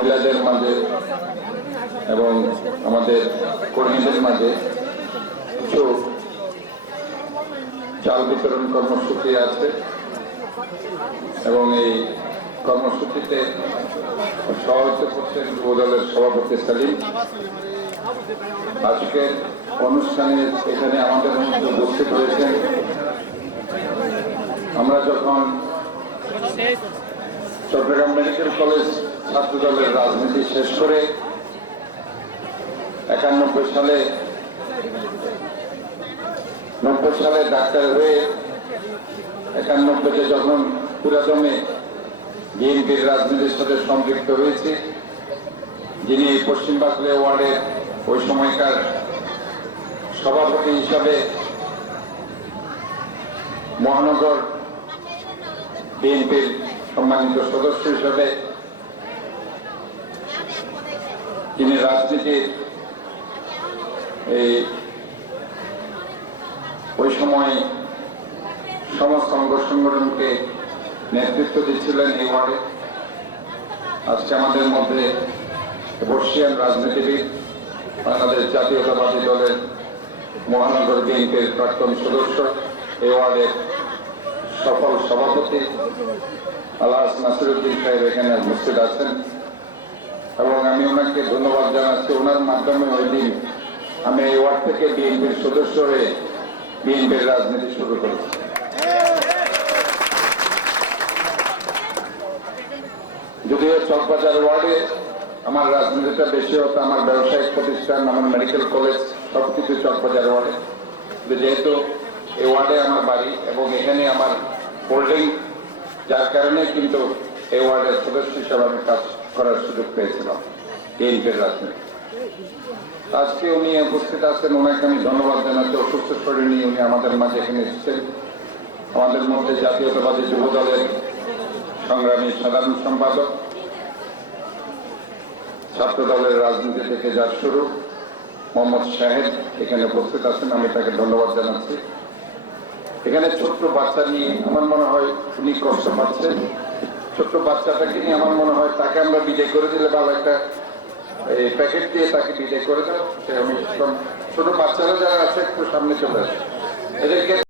মহিলাদের মাঝে এবং আমাদের কর্মীদের মাঝে কিছু চাল বিতরণ কর্মসূচি আছে এবং এই কর্মসূচিতে সভাপতি করছেন যুবদলের সভাপতি সালিম। আজকের অনুষ্ঠানে এখানে আমাদের মধ্যে উপস্থিত হয়েছেন। আমরা যখন চট্টগ্রাম মেডিকেল কলেজ ছাত্র দলের রাজনীতি শেষ করে 91 সালে 90 সালে ডাক্তার হয়ে 91-তে যখন পুরাদমে বিএনপির রাজনীতির সাথে সম্পৃক্ত হয়েছে, যিনি পশ্চিম বাকলিয়া ওয়ার্ডের ওই সময়কার সভাপতি হিসাবে মহানগর বিএনপির সম্মানিত সদস্য হিসাবে তিনি রাজনীতির ওই সময় সমস্ত অঙ্গ সংগঠনকে নেতৃত্ব দিচ্ছিলেন এই ওয়ার্ডে। আজকে আমাদের মধ্যে বর্ষিয়ান রাজনীতিবিদ, বাংলাদেশ জাতীয়তাবাদী দলের মহানগর বিএনপির প্রাক্তন সদস্য, এই ওয়ার্ডের সফল সভাপতি আলহাজ নাসিরউদ্দিন সাহেব এখানে উপস্থিত আছেন এবং আমি ওনাকে ধন্যবাদ জানাচ্ছি। ওনার মাধ্যমে ওই দিন আমি এই ওয়ার্ড থেকে বিএনপির সদস্য হয়ে বিএনপির রাজনীতি শুরু করেছি। যদিও চকবাজার ওয়ার্ডে আমার রাজনীতিটা বেশি হতো, আমার ব্যবসায়িক প্রতিষ্ঠান, আমার মেডিকেল কলেজ সবকিছু চকবাজার ওয়ার্ডে, যেহেতু এই ওয়ার্ডে আমার বাড়ি এবং এখানে আমার হোল্ডিং, যার কারণে কিন্তু এই ওয়ার্ডের সদস্য হিসাবে আমি কাজ করার সুযোগ পেয়েছিলাম বিএনপির রাজনীতি। আজকে উনি উপস্থিত আছেন, ওনাকে আমি ধন্যবাদ জানাচ্ছি। অসুস্থ শরীর নিয়ে উনি আমাদের মাঝে এখানে এসেছেন। আমাদের মধ্যে জাতীয়তাবাদী যুব দলের সংগ্রামী সাধারণ সম্পাদক, ছাত্র দলের রাজনীতি থেকে যার শুরু, মোহাম্মদ শাহেদ এখানে উপস্থিত আছেন, আমি তাকে ধন্যবাদ জানাচ্ছি। এখানে ছোট্ট বাচ্চা নিয়ে আমার মনে হয় উনি কষ্ট পাচ্ছেন। ছোট্ট বাচ্চাটাকে নিয়ে আমার মনে হয় তাকে আমরা বিদায় করে দিলে ভালো, একটা এই প্যাকেট দিয়ে তাকে বিদায় করে দেওয়া। আমি ছোট বাচ্চারা যারা আছে একটু সামনে চলে আসে, এদেরকে